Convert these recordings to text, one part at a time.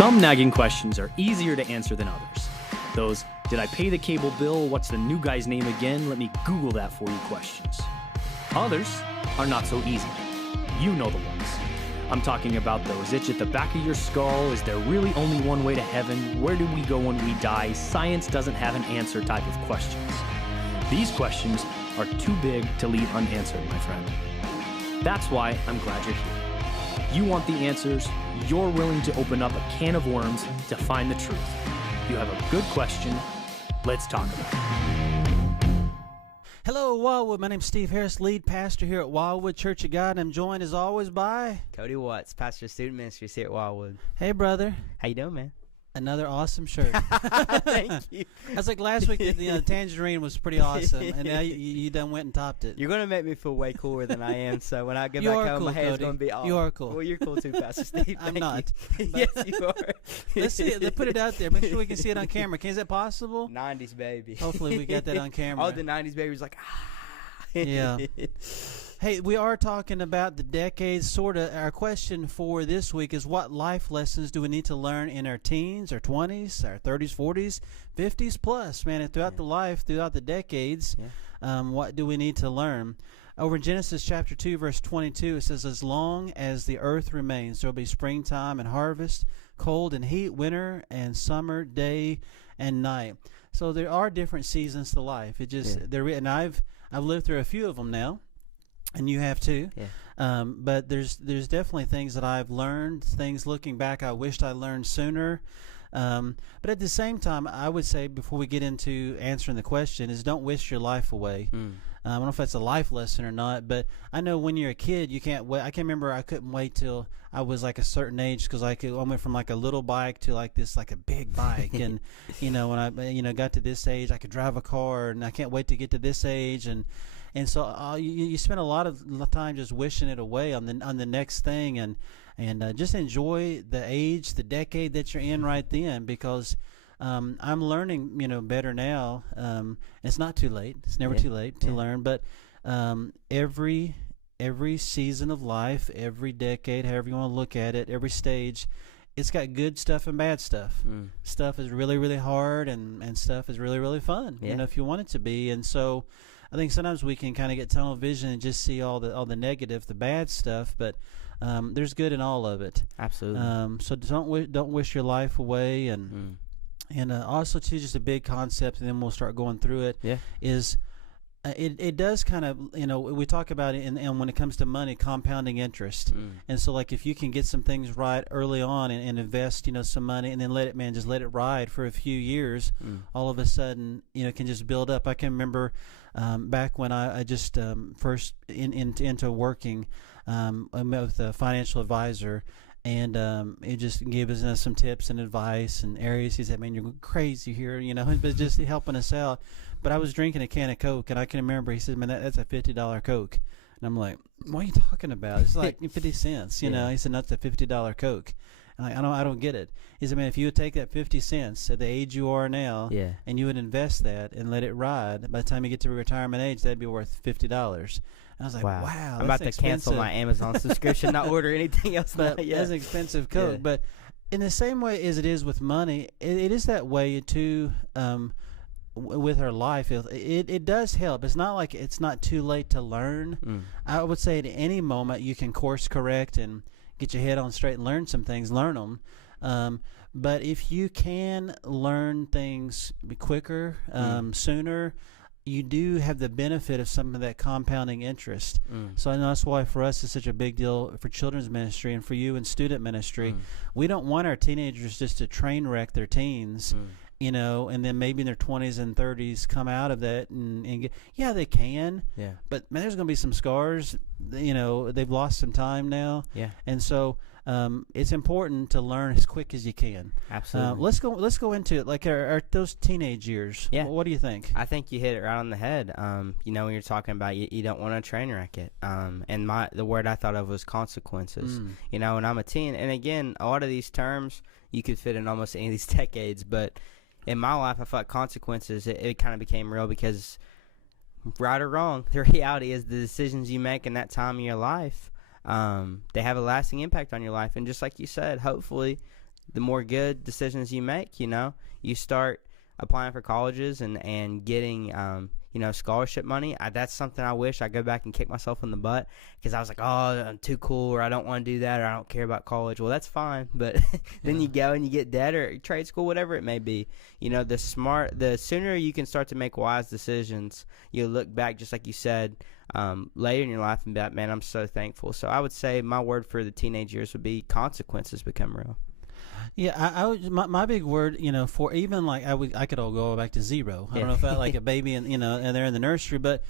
Some nagging questions are easier to answer than others. Those, did I pay the cable bill? What's the new guy's name again? Let me Google that for you questions. Others are not so easy. You know the ones. I'm talking about those itch at the back of your skull. Is there really only one way to heaven? Where do we go when we die? Science doesn't have an answer type of questions. These questions are too big to leave unanswered, my friend. That's why I'm glad you're here. You want the answers. You're willing to open up a can of worms to find the truth. You have a good question. Let's talk about it. Hello, Wildwood. My name's Steve Harris, lead pastor here at Wildwood Church of God. I'm joined as always by Cody Watts, pastor of student ministries here at Wildwood. Hey, brother. How you doing, man? Another awesome shirt. Thank you. I was like last week, the tangerine was pretty awesome, and now you done went and topped it. You're going to make me feel way cooler than I am, so when I get back home, cool, my hair's Cody. going to be off. You are cool. Well, you're cool too, Pastor Steve. I'm Thank not. you. Yes, you are. Let's see it. Let's put it out there. Make sure we can see it on camera. Is that possible? 90s baby. Hopefully we got that on camera. Oh, the 90s baby was like, Yeah. Hey, we are talking about the decades. Sort of our question for this week is, what life lessons do we need to learn in our teens, our 20s, our 30s, 40s, 50s plus, man, and throughout the life, throughout the decades, what do we need to learn? Over in Genesis chapter 2, verse 22, it says, as long as the earth remains, there will be springtime and harvest, cold and heat, winter and summer, day and night. So there are different seasons to life. It just there, and I've lived through a few of them now. And you have too. Yeah. But there's definitely things that I've learned, things looking back I wished I learned sooner. But at the same time, I would say, before we get into answering the question, is don't wish your life away. I don't know if that's a life lesson or not, but I know when you're a kid, you can't wait. I can remember I couldn't wait till I was like a certain age, because I went from like a little bike to like this, like a big bike. And, when I, got to this age, I could drive a car, and I can't wait to get to this age. And so you spend a lot of time just wishing it away on the next thing, and just enjoy the age, the decade that you're in right then, because I'm learning, better now. It's not too late. It's never too late to learn. But every season of life, every decade, however you want to look at it, every stage, it's got good stuff and bad stuff. Stuff is really, really hard, and stuff is really, really fun. If you want it to be. And so I think sometimes we can kind of get tunnel vision and just see all the negative, the bad stuff, but there's good in all of it. Absolutely. So don't wish your life away, and also too, just a big concept, and then we'll start going through it. Is it does kind of, we talk about it, and when it comes to money, compounding interest. And so like if you can get some things right early on and invest, some money, and then just let it ride for a few years, all of a sudden, it can just build up. I can remember back when I just first into working, I met with a financial advisor, and he just gave us some tips and advice and areas. He said, man, you're crazy here, but just helping us out. But I was drinking a can of Coke, and I can remember he said, man, that's a $50 Coke. And I'm like, what are you talking about? It's like 50 cents, He said, that's a $50 Coke. And I don't get it. He said, man, if you would take that 50 cents at the age you are now, and you would invest that and let it ride, by the time you get to retirement age, that'd be worth $50. And I was like, wow, I'm about to cancel my Amazon subscription, not order anything else. But that's an expensive Coke. Yeah. But in the same way as it is with money, it is that way too. With our life, it does help. It's not like it's not too late to learn. I would say at any moment you can course correct and get your head on straight and learn some things, learn them. But if you can learn things quicker, sooner, you do have the benefit of some of that compounding interest. So I know that's why for us it's such a big deal for children's ministry, and for you in student ministry. We don't want our teenagers just to train wreck their teens. And then maybe in their 20s and 30s come out of that and get, they can. But man, there's going to be some scars. They've lost some time now. And so it's important to learn as quick as you can. Absolutely. Let's go into it. Like those teenage years. What do you think? I think you hit it right on the head. When you're talking about you don't want to train wreck it. And the word I thought of was consequences. And I'm a teen, and again, a lot of these terms you could fit in almost any of these decades, but in my life, I felt consequences. It kind of became real because, right or wrong, the reality is the decisions you make in that time of your life, they have a lasting impact on your life. And just like you said, hopefully the more good decisions you make, you start applying for colleges and getting scholarship money. That's something I wish I go back and kick myself in the butt, because I was like, oh, I'm too cool, or I don't want to do that, or I don't care about college. Well, that's fine, but then you go and you get debt or trade school, whatever it may be. The sooner you can start to make wise decisions, you'll look back, just like you said, later in your life and be like, man, I'm so thankful. So I would say my word for the teenage years would be consequences become real. Yeah, I would, my big word, for even like I could all go back to zero. I don't know if I like a baby and and they're in the nursery, but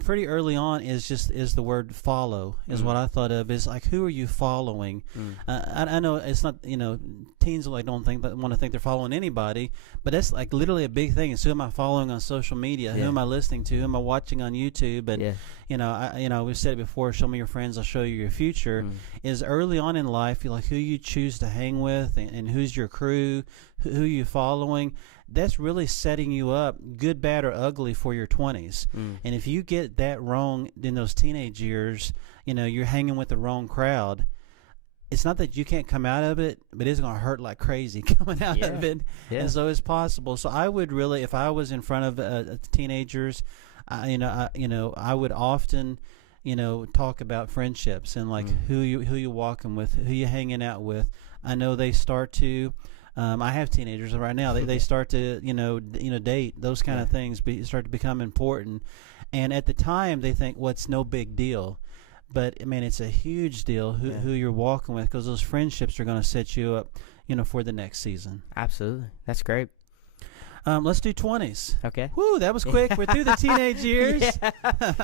pretty early on is the word follow is what I thought of, is like, who are you following? I know it's not, teens like want to think they're following anybody, but that's like literally a big thing. Is who am I following on social media? Who am I listening to? Who am I watching on YouTube? And we've said it before, show me your friends, I'll show you your future. Is early on in life, like who you choose to hang with and who's your crew, who you following. That's really setting you up, good, bad, or ugly, for your 20s. And if you get that wrong in those teenage years, you're hanging with the wrong crowd. It's not that you can't come out of it, but it's going to hurt like crazy coming out of it. And so it's possible. So I would really, if I was in front of teenagers, I would often, talk about friendships and like who you walking with, who you hanging out with. I know they start to. I have teenagers right now. They start to date, those kind of things start to become important, and at the time they think, well, it's no big deal, but I mean it's a huge deal who you're walking with, because those friendships are going to set you up for the next season. Absolutely, that's great. Let's do 20s. Okay. Woo, that was quick. We're through the teenage years.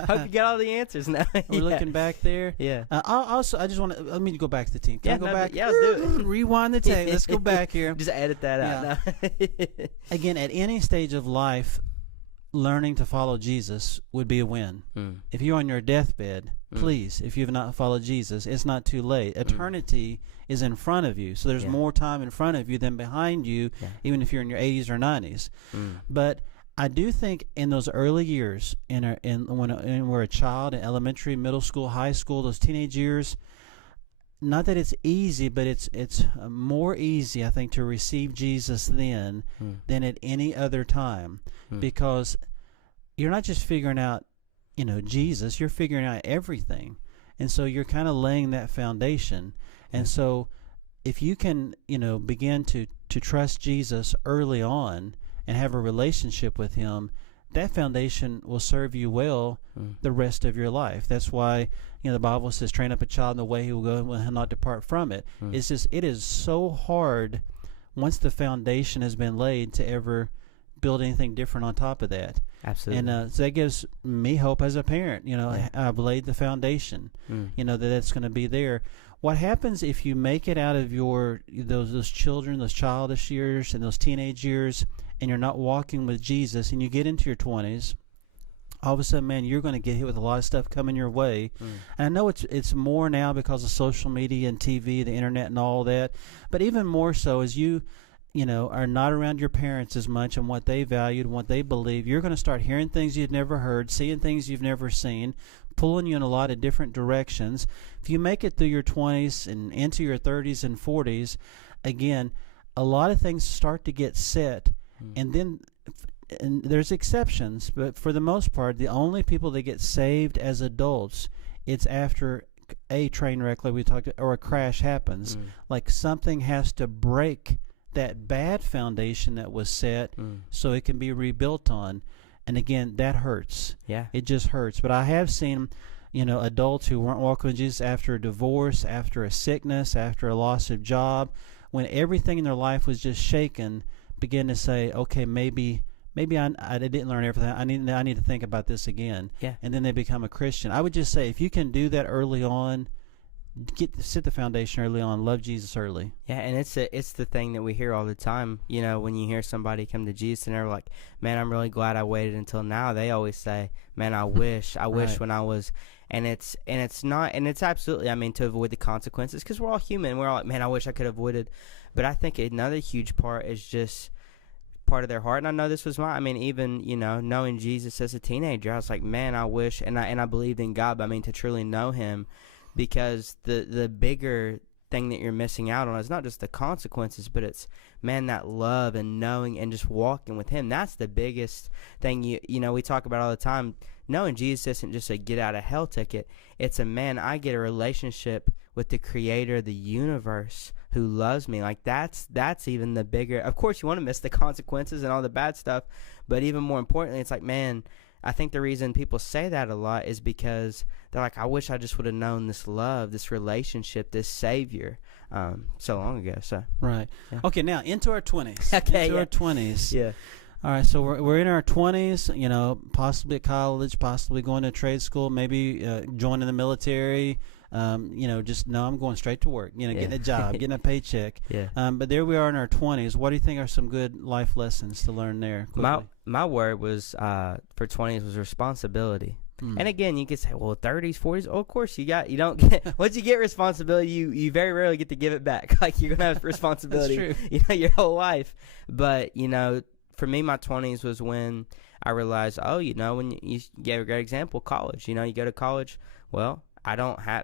Hope you got all the answers now. We're looking back there. Yeah. I just want to, let me go back to the teen. Can I go back? Yeah, let's do it. Rewind the tape. Let's go back here. Just edit that out. Again, at any stage of life, learning to follow Jesus would be a win. If you're on your deathbed, please, if you've not followed Jesus, it's not too late. Eternity is in front of you, so there's more time in front of you than behind you, even if you're in your 80s or 90s. But I do think in those early years, when we're a child in elementary, middle school, high school, those teenage years, not that it's easy, but it's more easy, I think, to receive Jesus then than at any other time, because you're not just figuring out, Jesus, you're figuring out everything, and so you're kind of laying that foundation. And so if you can, begin to trust Jesus early on and have a relationship with him, that foundation will serve you well the rest of your life. That's why the Bible says, train up a child in the way he will go and will not depart from it. It's just, it is so hard once the foundation has been laid to ever build anything different on top of that. Absolutely. And so that gives me hope as a parent. I've laid the foundation, that's going to be there. What happens if you make it out of those children, those childish years and those teenage years, and you're not walking with Jesus, and you get into your 20s, all of a sudden, man, you're going to get hit with a lot of stuff coming your way. And I know it's more now because of social media and TV, the internet and all that, but even more so as you are not around your parents as much and what they valued and what they believe, you're going to start hearing things you've never heard, seeing things you've never seen, pulling you in a lot of different directions. If you make it through your 20s and into your 30s and 40s, again, a lot of things start to get set. And there's exceptions, but for the most part, the only people that get saved as adults, it's after a train wreck, like we talked, or a crash happens. Like something has to break that bad foundation that was set so it can be rebuilt on. And again, that hurts. Yeah. It just hurts. But I have seen, adults who weren't walking with Jesus after a divorce, after a sickness, after a loss of job, when everything in their life was just shaken, begin to say, okay, maybe I didn't learn everything. I need to think about this again. Yeah. And then they become a Christian. I would just say, if you can do that early on, set the foundation early on. Love Jesus early. Yeah, and it's the thing that we hear all the time. When you hear somebody come to Jesus and they're like, "Man, I'm really glad I waited until now." They always say, "Man, I wish Right. when I was." And it's not, and it's absolutely, I mean, to avoid the consequences, because we're all human. We're all like, "Man, I wish I could have avoided." But I think another huge part is just part of their heart. And I know this was even knowing Jesus as a teenager, I was like, man, I wish, and I believed in God, but I mean, to truly know him, because the bigger thing that you're missing out on is not just the consequences, but it's, man, that love and knowing and just walking with him. That's the biggest thing. You know, we talk about all the time. Knowing Jesus isn't just a get out of hell ticket. It's a, man, I get a relationship with the creator of the universe who loves me. Like, that's even the bigger. Of course, you want to miss the consequences and all the bad stuff, but even more importantly, it's like, man, I think the reason people say that a lot is because they're like, I wish I just would have known this love, this relationship, this Savior so long ago. So right. Yeah. Okay, now into our 20s. Okay, into our 20s. Yeah. All right, so we're in our 20s, you know, possibly at college, possibly going to trade school, maybe joining the military. You know, just, no, I'm going straight to work, you know, getting a job, getting a paycheck. Yeah. But there we are in our 20s. What do you think are some good life lessons to learn there? My word was, for 20s, was responsibility. And again, you could say, well, 30s, 40s, oh, of course you don't get, once you get responsibility, you very rarely get to give it back. Like, you're going to have responsibility, That's true. you know, your whole life. But, you know, for me, my 20s was when I realized, oh, you know, when you gave a great example, college. You know, you go to college, well,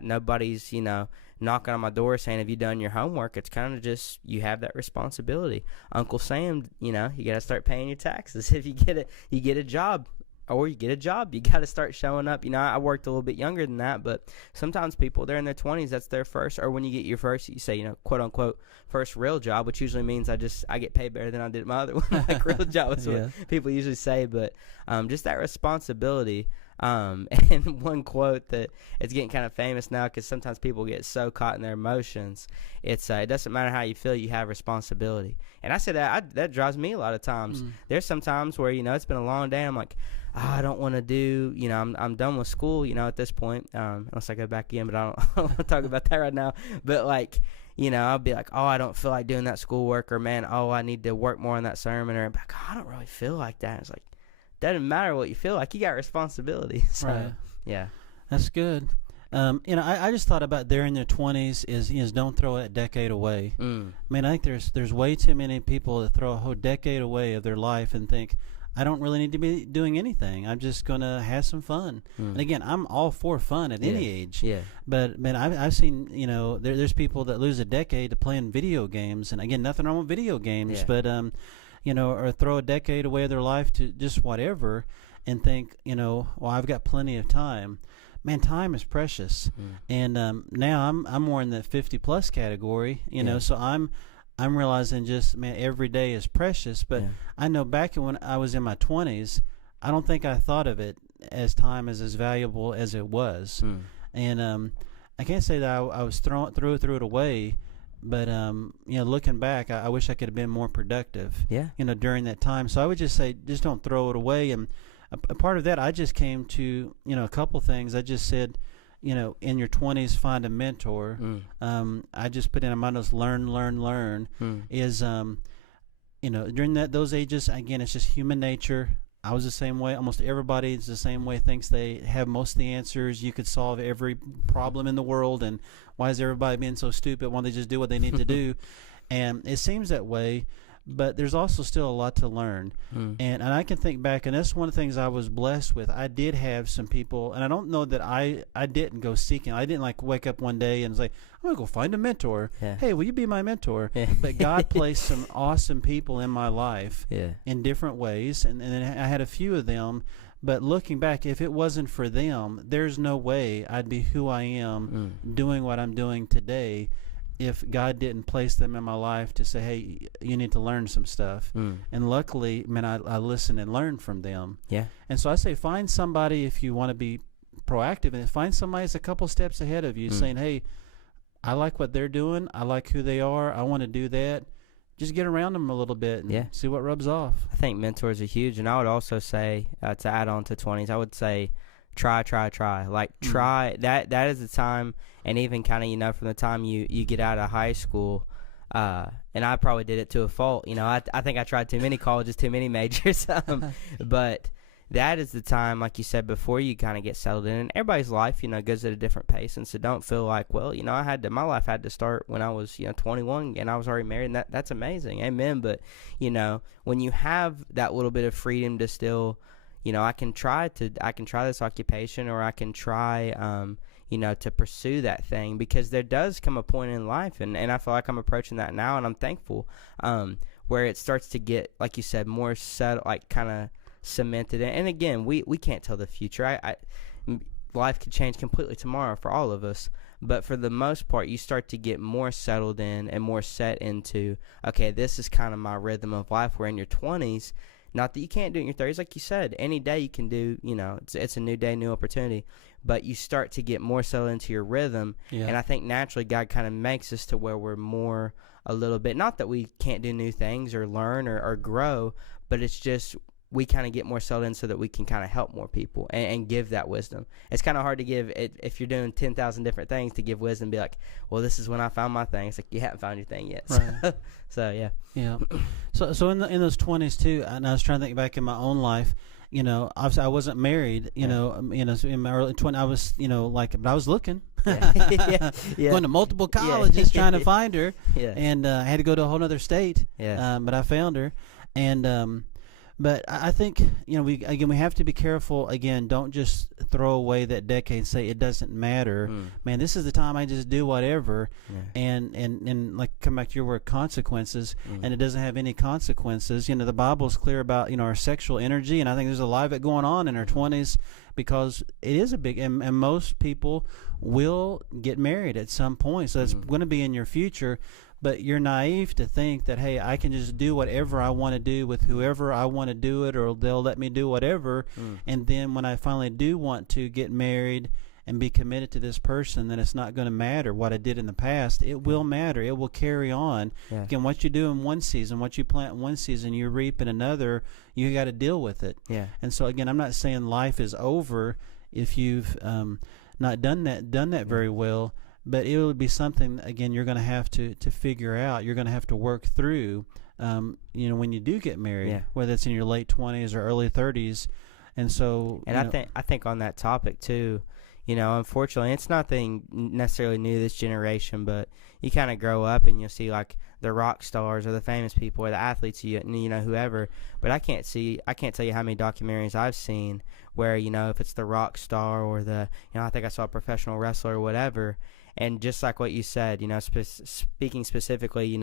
nobody's, you know, knocking on my door saying, have you done your homework? It's kind of just, you have that responsibility. Uncle Sam, you know, you got to start paying your taxes. If you get a job. Or you get a job, you got to start showing up. You know, I worked a little bit younger than that, but sometimes people, they're in their 20s, that's their first, or when you get your first, you say, you know, quote unquote, first real job, which usually means I get paid better than I did at my other one. Like, real job is what people usually say, but just that responsibility. And one quote that it's getting kind of famous now because sometimes people get so caught in their emotions. It's it doesn't matter how you feel, you have responsibility. And I say that drives me a lot of times. There's some times where, you know, it's been a long day and I'm like, I don't want to do, you know, I'm done with school, you know, at this point, unless I go back in, but I don't want to talk about that right now. But, like, you know, I'll be like, oh, I don't feel like doing that schoolwork, or, man, oh, I need to work more on that sermon, or, like, oh, I don't really feel like that. It's like, doesn't matter what you feel like, you got responsibility. So, right. Yeah. That's good. You know, I just thought about there in their 20s is don't throw that decade away. I mean, I think there's way too many people that throw a whole decade away of their life and think, I don't really need to be doing anything. I'm just going to have some fun. And again, I'm all for fun at any age. Yeah. But, man, I've seen, you know, there's people that lose a decade to playing video games. And, again, nothing wrong with video games. Yeah. But, you know, or throw a decade away of their life to just whatever and think, you know, well, I've got plenty of time. Man, time is precious. And now I'm more in the 50-plus category, you know, so I'm realizing just, man, every day is precious. But I know back when I was in my 20s, I don't think I thought of it as time as valuable as it was. And I can't say that I was threw it away, but you know, looking back, I wish I could have been more productive. You know, during that time. So I would just say, just don't throw it away. And a part of that, I just came to, you know, a couple things. I just said, you know, in your 20s, find a mentor. I just put in my notes, learn. Is, you know, during those ages, again, it's just human nature. I was the same way. Almost everybody is the same way, thinks they have most of the answers. You could solve every problem in the world, and why is everybody being so stupid? Why don't they just do what they need to do? And it seems that way. But there's also still a lot to learn. And I can think back, and that's one of the things I was blessed with. I did have some people, and I don't know that I didn't go seeking. I didn't, like, wake up one day and say, I'm going to go find a mentor. Hey, will you be my mentor? But God placed some awesome people in my life in different ways, and I had a few of them. But looking back, if it wasn't for them, there's no way I'd be who I am doing what I'm doing today, if God didn't place them in my life to say, hey, you need to learn some stuff. And luckily, man, I listened and learned from them. And so I say, find somebody, if you want to be proactive, and find somebody that's a couple steps ahead of you, saying, hey, I like what they're doing. I like who they are. I want to do that. Just get around them a little bit and see what rubs off. I think mentors are huge. And I would also say, to add on to 20s, I would say, try. Like, try. That is the time. And even kind of, you know, from the time you get out of high school, and I probably did it to a fault. You know, I think I tried too many colleges, too many majors. But that is the time, like you said, before you kind of get settled in. And everybody's life, you know, goes at a different pace. And so don't feel like, well, you know, my life had to start when I was, you know, 21 and I was already married. And that's amazing. Amen. But, you know, when you have that little bit of freedom to still, you know, I can try this occupation, or I can try, to pursue that thing, because there does come a point in life, and I feel like I'm approaching that now, and I'm thankful, where it starts to get, like you said, more settled, like kind of cemented in. And again, we can't tell the future. Life could change completely tomorrow for all of us, but for the most part, you start to get more settled in and more set into, okay, this is kind of my rhythm of life. Where in your 20s, not that you can't do it in your 30s, like you said, any day you can do, it's a new day, new opportunity, but you start to get more settled into your rhythm. Yeah. And I think naturally God kind of makes us to where we're more a little bit, not that we can't do new things or learn or grow, but it's just we kind of get more settled in so that we can kind of help more people and give that wisdom. It's kind of hard to give it if you're doing 10,000 different things, to give wisdom, be like, well, this is when I found my thing. It's like, you haven't found your thing yet. Right. So yeah. Yeah. So in those 20s too, and I was trying to think back in my own life, obviously I wasn't married, in my early 20s, I was, but I was looking. Yeah. Yeah. Going to multiple colleges trying to find her. Yeah. And I had to go to a whole other state. Yeah. But I found her. And but I think, we have to be careful. Again, don't just throw away that decade and say it doesn't matter. Man, this is the time I just do whatever. Yeah. And like, come back to your word, consequences. And it doesn't have any consequences. The Bible's clear about, our sexual energy. And I think there's a lot of it going on in our 20s, because it is a big, and most people will get married at some point. So it's going to be in your future. But you're naive to think that, hey, I can just do whatever I want to do with whoever I want to do it, or they'll let me do whatever. And then when I finally do want to get married and be committed to this person, then it's not going to matter what I did in the past. It will matter. It will carry on. Yeah. Again, what you do in one season, what you plant in one season, you reap in another. You got to deal with it. Yeah. And so, again, I'm not saying life is over if you've not done that very well. But it would be something, again, you're going to have to figure out. You're going to have to work through, when you do get married, whether it's in your late 20s or early 30s. And so, and I think on that topic too, unfortunately, it's nothing necessarily new to this generation, but you kind of grow up and you'll see like the rock stars or the famous people or the athletes, whoever. But I can't tell you how many documentaries I've seen where, if it's the rock star or the, I think I saw a professional wrestler or whatever. And just like what you said, speaking specifically,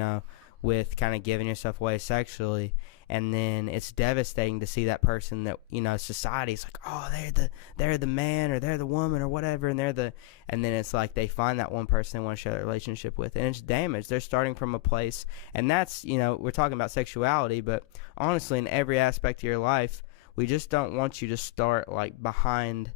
with kind of giving yourself away sexually, and then it's devastating to see that person that, society's like, oh, they're the man or they're the woman or whatever, and and then it's like they find that one person they want to share their relationship with, and it's damaged. They're starting from a place, and that's, we're talking about sexuality, but honestly, in every aspect of your life, we just don't want you to start like behind.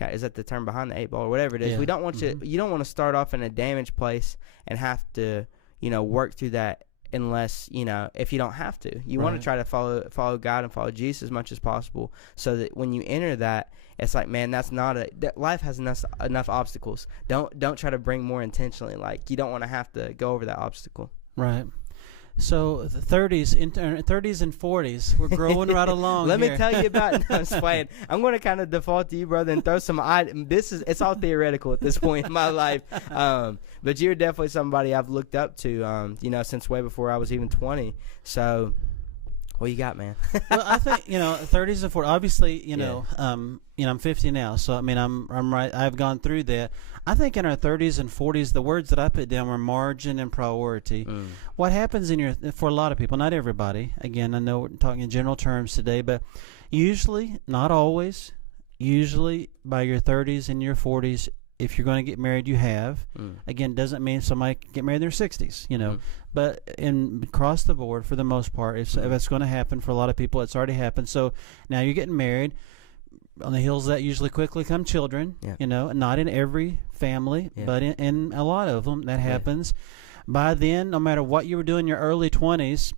Is that the term, behind the eight ball or whatever it is? Yeah. We don't want you don't want to start off in a damaged place and have to, work through that unless, if you don't have to. You want to try to follow God and follow Jesus as much as possible, so that when you enter that, it's like, man, that life has enough obstacles. Don't try to bring more intentionally. Like, you don't want to have to go over that obstacle. Right. So the 30s and 40s, we're growing right along. Let me tell you about it. No, I'm just playing. I'm going to kind of default to you, brother, and throw some. It's all theoretical at this point in my life. But you're definitely somebody I've looked up to, since way before I was even 20. So, what you got, man? Well, I think 30s and 40s. Obviously, I'm 50 now, so I mean, I'm right. I've gone through that. I think in our 30s and 40s, the words that I put down were margin and priority. What happens for a lot of people, not everybody. Again, I know we're talking in general terms today, but usually, not always, usually by your 30s and your 40s, if you're going to get married, you have. Again, doesn't mean somebody can get married in their 60s, But across the board, for the most part, if that's going to happen for a lot of people, it's already happened. So now you're getting married. On the heels of that usually quickly come children, not in every family, but in a lot of them that happens. By then, no matter what you were doing in your early 20s,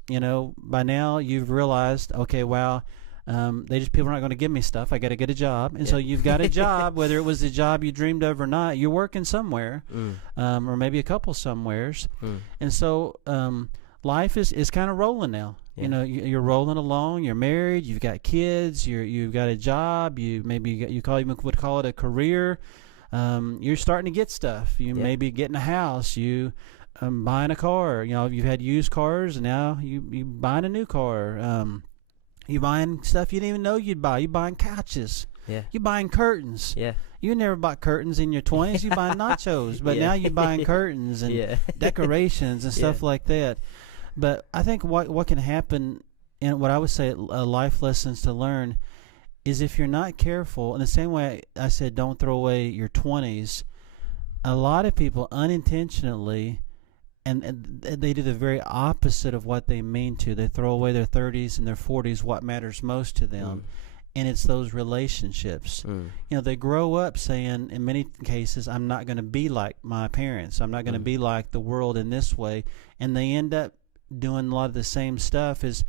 by now you've realized, okay, wow, people are not going to give me stuff. I got to get a job. And so you've got a job, whether it was the job you dreamed of or not, you're working somewhere, or maybe a couple somewheres. And so life is kind of rolling now. You're rolling along. You're married. You've got kids. You've got a job. You would call it a career. You're starting to get stuff. You maybe getting a house. You buying a car. You've had used cars, and now you buying a new car. You buying stuff you didn't even know you'd buy. You buying couches. Yeah. You're buying curtains. Yeah. You never bought curtains in your 20s. You buying nachos, but now you're buying curtains and decorations and stuff like that. But I think what can happen, and what I would say life lessons to learn, is if you're not careful, in the same way I said don't throw away your 20s, a lot of people unintentionally, and they do the very opposite of what they mean to. They throw away their 30s and their 40s, what matters most to them. And it's those relationships. They grow up saying, in many cases, I'm not going to be like my parents. I'm not going to be like the world in this way. And they end up doing a lot of the same stuff. Is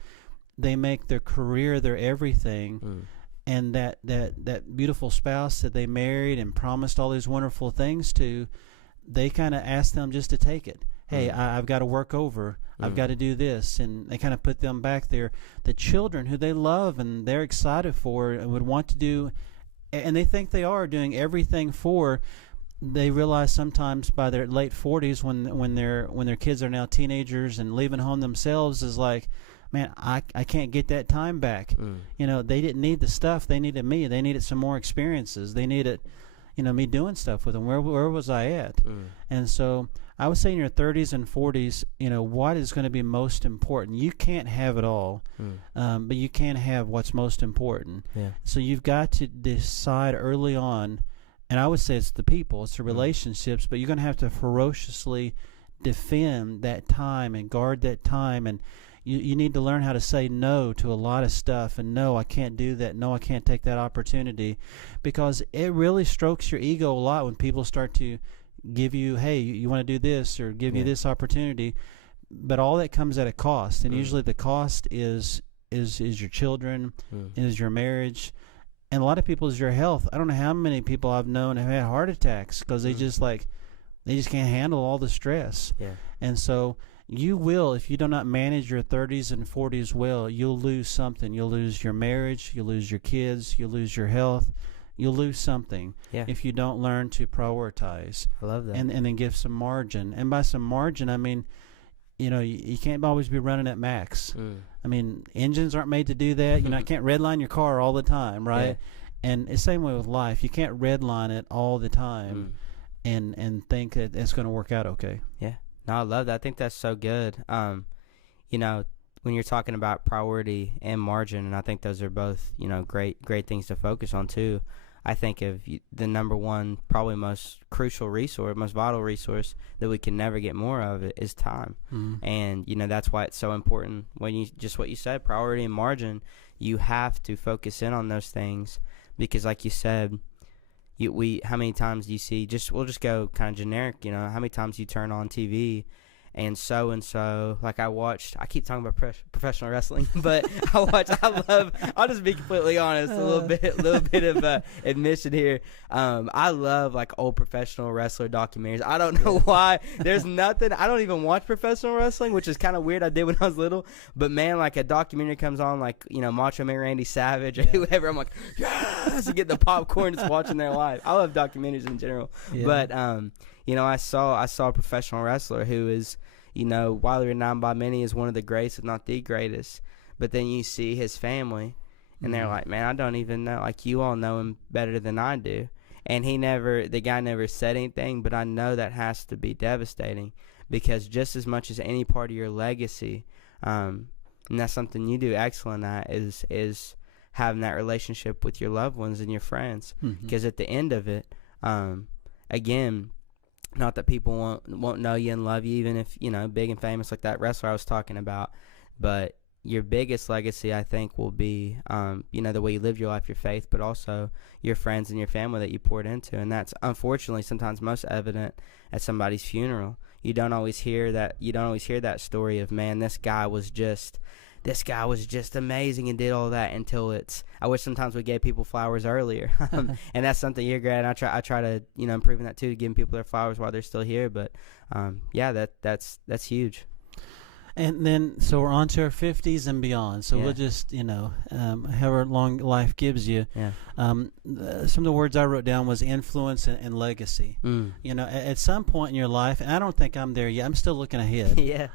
they make their career their everything. And that beautiful spouse that they married and promised all these wonderful things to, they kind of ask them just to take it. Hey, I've got to work over. I've got to do this. And they kind of put them back there. The children who they love and they're excited for and would want to do, and they think they are doing everything for, they realize sometimes by their late 40s when their kids are now teenagers and leaving home themselves, is like, man, I can't get that time back. They didn't need the stuff. They needed me. They needed some more experiences. They needed, me doing stuff with them. Where was I at? And so I would say in your 30s and 40s, what is going to be most important? You can't have it all, but you can have what's most important. So you've got to decide early on, and I would say it's the people, it's the relationships, but you're going to have to ferociously defend that time and guard that time, and you need to learn how to say no to a lot of stuff, and no, I can't do that, no, I can't take that opportunity, because it really strokes your ego a lot when people start to give you, hey, you want to do this, or give you this opportunity, but all that comes at a cost, and usually the cost is your children, is your marriage, and a lot of people is your health. I don't know how many people I've known have had heart attacks because they just can't handle all the stress. And so you will, if you do not manage your 30s and 40s well, you'll lose something. You'll lose your marriage, you'll lose your kids, you'll lose your health, you'll lose something if you don't learn to prioritize. I love that. And then give some margin. And by some margin, I mean, you can't always be running at max. I mean, engines aren't made to do that. You can't redline your car all the time, right? And it's the same way with life. You can't redline it all the time and think that it's going to work out okay. Yeah. No, I love that. I think that's so good. When you're talking about priority and margin, and I think those are both, great things to focus on too. I think of the number one, probably most crucial resource, most vital resource that we can never get more of it is time. And, that's why it's so important when what you said, priority and margin, you have to focus in on those things because like you said, how many times do you see, we'll just go kind of generic, how many times you turn on TV and so, like I keep talking about professional wrestling, but I'll just be completely honest, a little bit of admission here. I love like old professional wrestler documentaries. I don't know why. There's nothing, I don't even watch professional wrestling, which is kind of weird. I did when I was little, but man, like a documentary comes on, like, Macho Man Randy Savage or whoever, I'm like, yes, to get the popcorn just watching their live. I love documentaries in general, but, I saw a professional wrestler who is, widely renowned by many as one of the greatest, if not the greatest. But then you see his family, and they're like, man, I don't even know. Like, you all know him better than I do. And the guy never said anything, but I know that has to be devastating because just as much as any part of your legacy, and that's something you do excellent at, is having that relationship with your loved ones and your friends. Because at the end of it, again, not that people won't know you and love you, even if, big and famous like that wrestler I was talking about. But your biggest legacy, I think, will be, the way you live your life, your faith, but also your friends and your family that you poured into. And that's unfortunately sometimes most evident at somebody's funeral. You don't always hear that story of, man, this guy was just amazing and did all that until I wish sometimes we gave people flowers earlier. And that's something you're great at. I try to, improving that too, giving people their flowers while they're still here. But, that's huge. And then, so we're on to our 50s and beyond. So we'll just, however long life gives you. Some of the words I wrote down was influence and legacy. At some point in your life, and I don't think I'm there yet. I'm still looking ahead.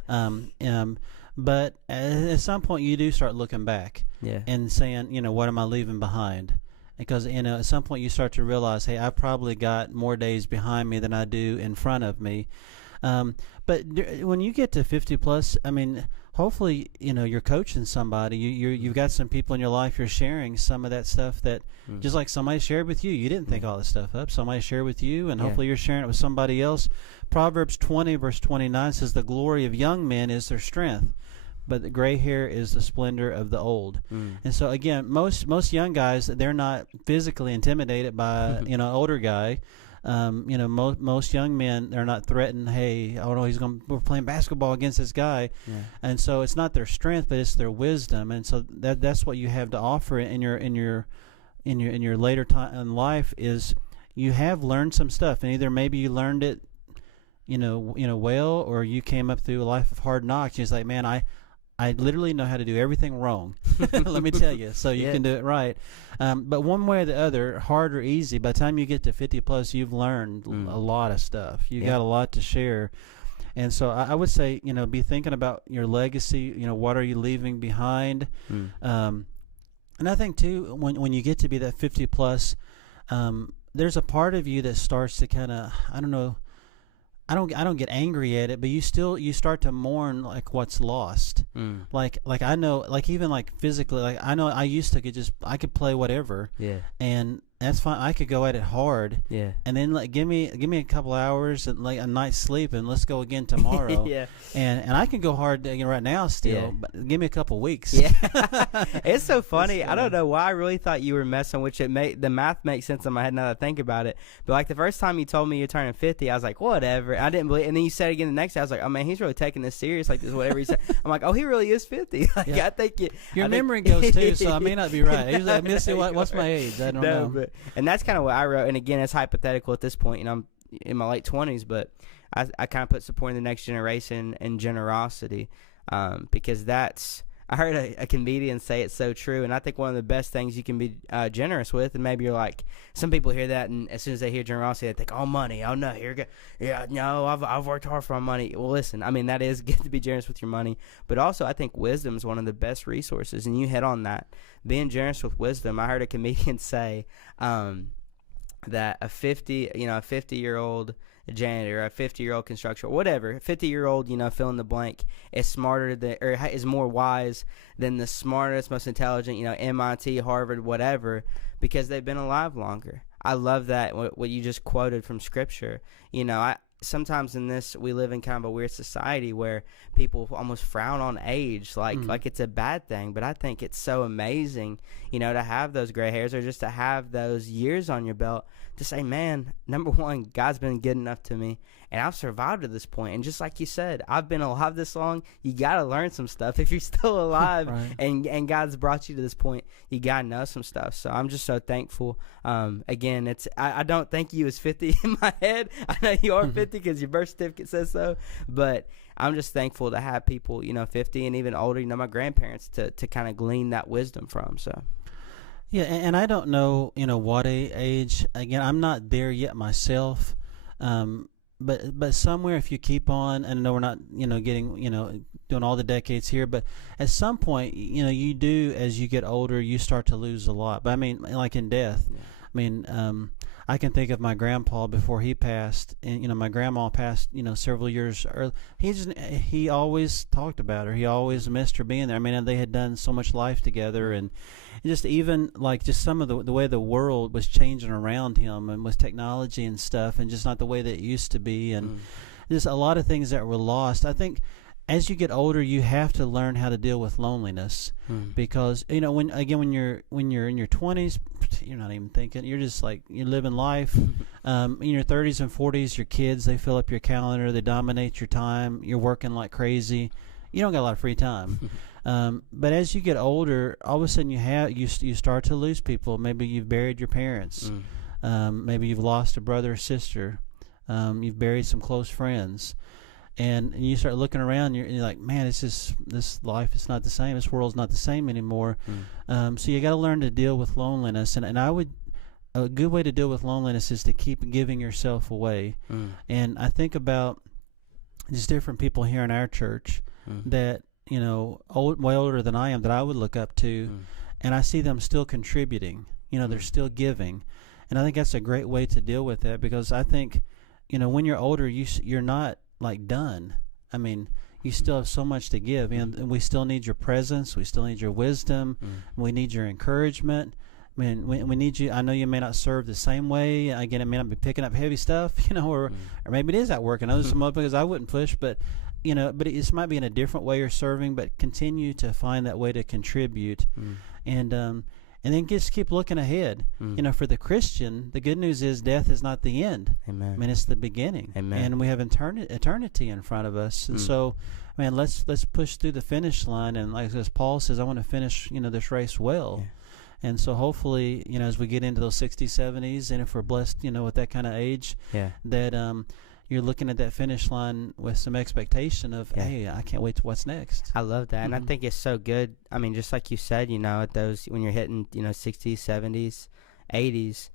But at some point, you do start looking back and saying, what am I leaving behind? because at some point you start to realize, hey, I've probably got more days behind me than I do in front of me. But when you get to 50 plus, I mean, hopefully, you're coaching somebody. You've got some people in your life. You're sharing some of that stuff that, just like somebody shared with you. You didn't think all this stuff up. Somebody shared with you, and hopefully you're sharing it with somebody else. Proverbs 20 verse 29 says, "The glory of young men is their strength, but the gray hair is the splendor of the old." And so again, most young guys, they're not physically intimidated by an older guy. Most young men, they're not threatened. Hey, oh no, we're playing basketball against this guy, and so it's not their strength, but it's their wisdom, and so that's what you have to offer in your later time in life is you have learned some stuff, and either maybe you learned it, well, or you came up through a life of hard knocks. You're like, man, I literally know how to do everything wrong. Let me tell you, so you can do it right. But one way or the other, hard or easy, by the time you get to 50 plus, you've learned a lot of stuff. You got a lot to share. And so I would say, be thinking about your legacy. What are you leaving behind? And I think too, when you get to be that 50 plus, there's a part of you that starts to kind of, I don't know, I don't get angry at it, but you start to mourn like what's lost. Like I know, like even like physically, like I know I used to I could play whatever. Yeah. And that's fine. I could go at it hard. Yeah. And then like give me a couple hours and like a night's sleep and let's go again tomorrow. Yeah. And I can go hard right now still, but give me a couple weeks. Yeah. It's so funny. I don't know why I really thought you were messing, which the math makes sense in my head now that I think about it. But like the first time you told me you're turning 50, I was like, whatever. I didn't believe, and then you said it again the next day. I was like, oh man, he's really taking this serious. Like this, whatever he said. I'm like, oh, he really is 50. Like I think your memory goes too, so I may not be right. Usually I miss it. What's my age? I don't know. And that's kind of what I wrote. And again, it's hypothetical at this point. I'm in my late 20s, but I kind of put supporting the next generation and generosity because I heard a comedian say it's so true, and I think one of the best things you can be generous with, and maybe you're like, some people hear that, and as soon as they hear generosity, they think, oh, money, oh, no, I've worked hard for my money. Well, listen, I mean, that is good to be generous with your money, but also I think wisdom is one of the best resources, and you hit on that, being generous with wisdom. I heard a comedian say that a 50-year-old janitor, a 50-year-old construction, or whatever, a 50-year-old, fill in the blank, is is more wise than the smartest, most intelligent, MIT, Harvard, whatever, because they've been alive longer. I love that, what you just quoted from Scripture. Sometimes in this, we live in kind of a weird society where people almost frown on age, like it's a bad thing. But I think it's so amazing, to have those gray hairs or just to have those years on your belt to say, man, number one, God's been good enough to me, and I've survived to this point. And just like you said, I've been alive this long. You got to learn some stuff. If you're still alive right. and God's brought you to this point, you got to know some stuff. So I'm just so thankful. Again, I don't think you as 50 in my head. I know you are 50 because your birth certificate says so. But I'm just thankful to have people, 50 and even older, my grandparents to kind of glean that wisdom from. So. Yeah, and I don't know, what age. Again, I'm not there yet myself. But somewhere, if you keep on, and I know we're not, getting, doing all the decades here, but at some point, you do, as you get older, you start to lose a lot. But I mean, like in death, yeah. I mean, I can think of my grandpa before he passed, and my grandma passed, several years early. He always talked about her. He always missed her being there. I mean, they had done so much life together, and just even like just some of the way the world was changing around him, and with technology and stuff, and just not the way that it used to be, and just a lot of things that were lost. I think as you get older, you have to learn how to deal with loneliness, because when you're in your 20s, you're not even thinking. You're just like you're living life. In your 30s and 40s, your kids, they fill up your calendar, they dominate your time. You're working like crazy. You don't got a lot of free time. But as you get older, all of a sudden you start to lose people. Maybe you've buried your parents. Maybe you've lost a brother or sister. You've buried some close friends. And you start looking around, and you're like, man, this life is not the same. This world's not the same anymore. So you got to learn to deal with loneliness. And a good way to deal with loneliness is to keep giving yourself away. And I think about just different people here in our church that, way older than I am, that I would look up to, and I see them still contributing. They're still giving. And I think that's a great way to deal with that, because I think, when you're older, you're not like done. I mean, you still have so much to give, and we still need your presence. We still need your wisdom. We need your encouragement. I mean, we need you. I know you may not serve the same way. Again, it may not be picking up heavy stuff, or maybe it is at work. And there's some other because I wouldn't push, but but it might be in a different way you're serving. But continue to find that way to contribute, and then just keep looking ahead. For the Christian, the good news is death is not the end. Amen. I mean, it's the beginning. Amen. And we have eternity in front of us. And so, man, let's push through the finish line. And like as Paul says, I want to finish this race well. Yeah. And so hopefully, as we get into those 60s, 70s, and if we're blessed, with that kind of age, that you're looking at that finish line with some expectation of, hey, I can't wait to what's next. I love that. And I think it's so good. I mean, just like you said, at those, when you're hitting, 60s, 70s, 80s,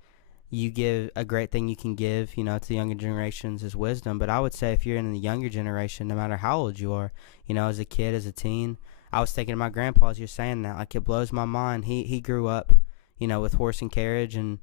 you give a great thing you can give, to the younger generations is wisdom. But I would say if you're in the younger generation, no matter how old you are, as a kid, as a teen, I was thinking of my grandpa as you're saying that. Like, it blows my mind. He grew up, with horse and carriage, and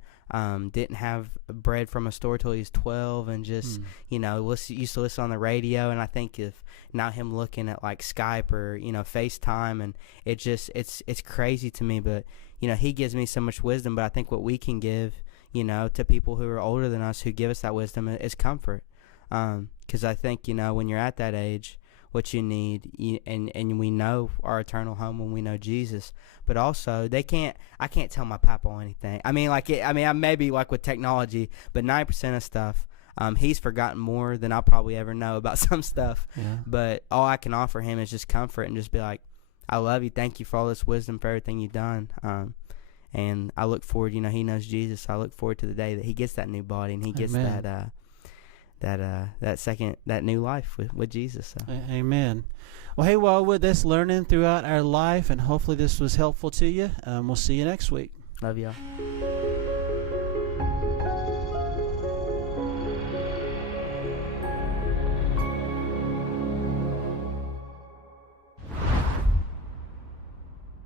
didn't have bread from a store till he was 12, and just, used to listen on the radio. And I think if now him looking at like Skype or, FaceTime, and it's crazy to me. But, he gives me so much wisdom. But I think what we can give, to people who are older than us who give us that wisdom is comfort. 'Cause I think, when you're at that age, what you need, and we know our eternal home when we know Jesus. But also, I can't tell my papa anything. I mean, I maybe like with technology, but 90% of stuff, he's forgotten more than I'll probably ever know about some stuff. Yeah. But all I can offer him is just comfort, and just be like, I love you. Thank you for all this wisdom, for everything you've done. And I look forward, he knows Jesus. So I look forward to the day that he gets that new body, and he gets Amen. that new life with Jesus. So. Amen. Well, hey, Wildwood, that's learning throughout our life, and hopefully this was helpful to you. We'll see you next week. Love y'all.